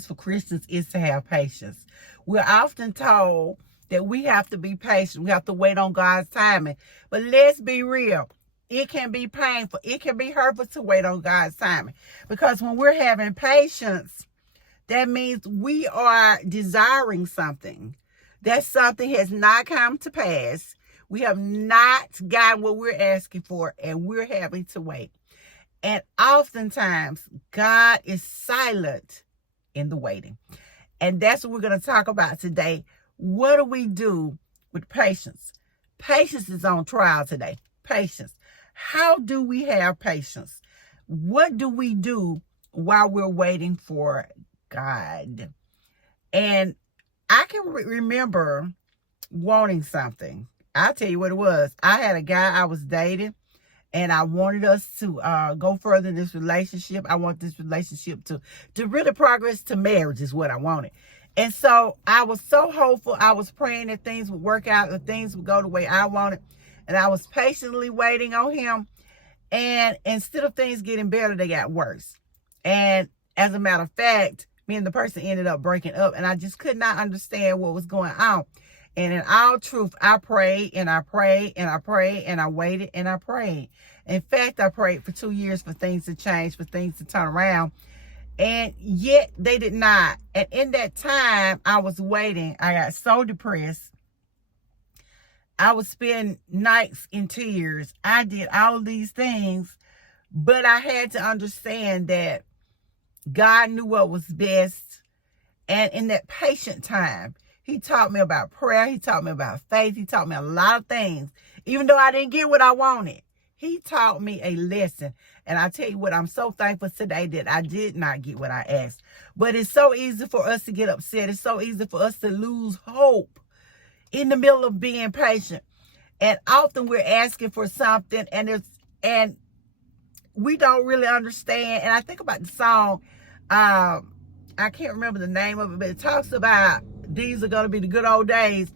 things for Christians is to have patience. We're often told that we have to be patient. We have to wait on God's timing. But let's be real. It can be painful. It can be hurtful to wait on God's timing. Because when we're having patience, that means we are desiring something. That something has not come to pass. We have not gotten what we're asking for, and we're having to wait. And oftentimes, God is silent in the waiting. And that's what we're going to talk about today. What do we do with patience? Patience is on trial today. Patience. How do we have patience? What do we do while we're waiting for God? And I can remember wanting something. I'll tell you what it was. I had a guy I was dating, and I wanted us to go further in this relationship. I want this relationship to really progress to marriage is what I wanted. And so I was so hopeful. I was praying that things would work out, that things would go the way I wanted. And I was patiently waiting on him. And instead of things getting better, they got worse. And as a matter of fact, me and the person ended up breaking up. And I just could not understand what was going on. And in all truth, I prayed and I prayed and I prayed and I waited and I prayed. In fact, I prayed for 2 years for things to change, for things to turn around. And yet they did not. And in that time I was waiting, I got so depressed. I would spend nights in tears. I did all of these things, but I had to understand that God knew what was best. And in that patient time, he taught me about prayer. He taught me about faith. He taught me a lot of things. Even though I didn't get what I wanted, he taught me a lesson. And I tell you what, I'm so thankful today that I did not get what I asked. But it's so easy for us to get upset. It's so easy for us to lose hope in the middle of being patient. And often we're asking for something and we don't really understand. And I think about the song, I can't remember the name of it, but it talks about these are going to be the good old days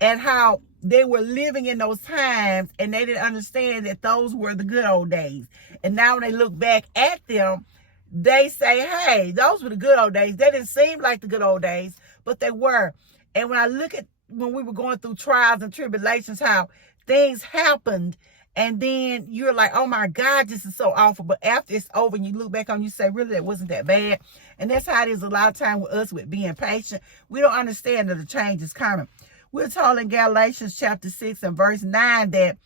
and how they were living in those times and they didn't understand that those were the good old days. And now when they look back at them, they say, hey, those were the good old days. They didn't seem like the good old days, but they were. And when I look at when we were going through trials and tribulations, how things happened, and then you're like, oh my God, this is so awful. But after it's over and you look back on, you say, really, that wasn't that bad. And that's how it is a lot of time with us with being patient. We don't understand that the change is coming. We're told in Galatians chapter 6 and verse 9 that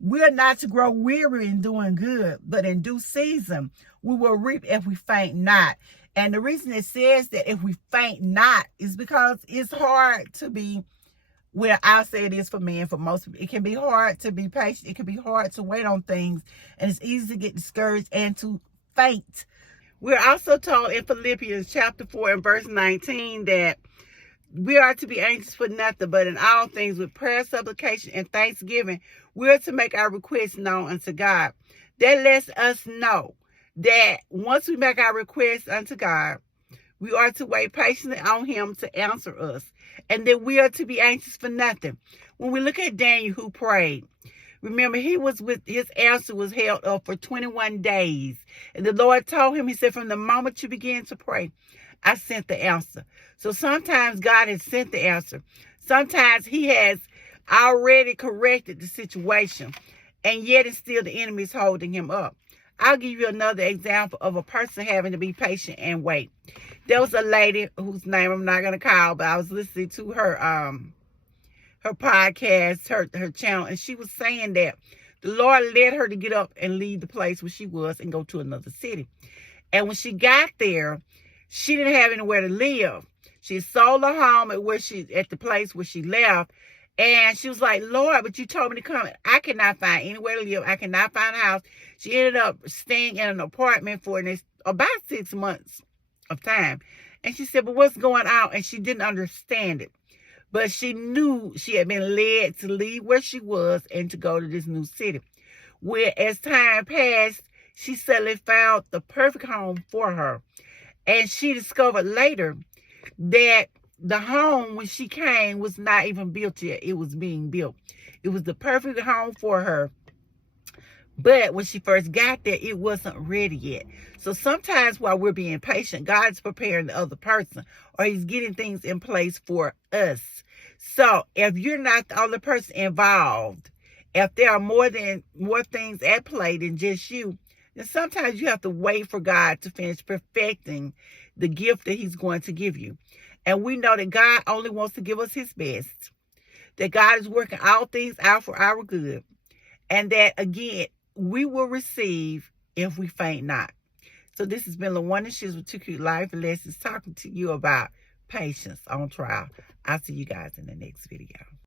we're not to grow weary in doing good, but in due season we will reap if we faint not. And the reason it says that if we faint not is because it's hard to be, well, I'll say it is for me and for most people. It can be hard to be patient. It can be hard to wait on things. And it's easy to get discouraged and to faint. We're also told in Philippians chapter 4 and verse 19 that we are to be anxious for nothing, but in all things with prayer, supplication, and thanksgiving, we are to make our requests known unto God. That lets us know that once we make our requests unto God, we are to wait patiently on him to answer us, and that we are to be anxious for nothing. When we look at Daniel who prayed, remember his answer was held up for 21 days. And the Lord told him, he said, from the moment you begin to pray, I sent the answer. So sometimes God has sent the answer. Sometimes he has already corrected the situation, and yet it's still the enemy is holding him up. I'll give you another example of a person having to be patient and wait. There was a lady whose name I'm not going to call, but I was listening to her podcast, her channel, and she was saying that the Lord led her to get up and leave the place where she was and go to another city. And when she got there, she didn't have anywhere to live. She sold her home at the place where she left. And she was like, Lord, but you told me to come. I cannot find anywhere to live. I cannot find a house. She ended up staying in an apartment for about 6 months of time. And she said, but what's going on? And she didn't understand it. But she knew she had been led to leave where she was and to go to this new city. Where as time passed, she suddenly found the perfect home for her. And she discovered later that the home when she came was not even built yet. It was being built. It was the perfect home for her. But when she first got there, it wasn't ready yet. So sometimes while we're being patient, God's preparing the other person, or he's getting things in place for us. So if you're not the only person involved, if there are more things at play than just you, then sometimes you have to wait for God to finish perfecting the gift that he's going to give you. And we know that God only wants to give us his best, that God is working all things out for our good, and that, again, we will receive if we faint not. So this has been LaWanda Shields with Too Cute Life Lessons, talking to you about patience on trial. I'll see you guys in the next video.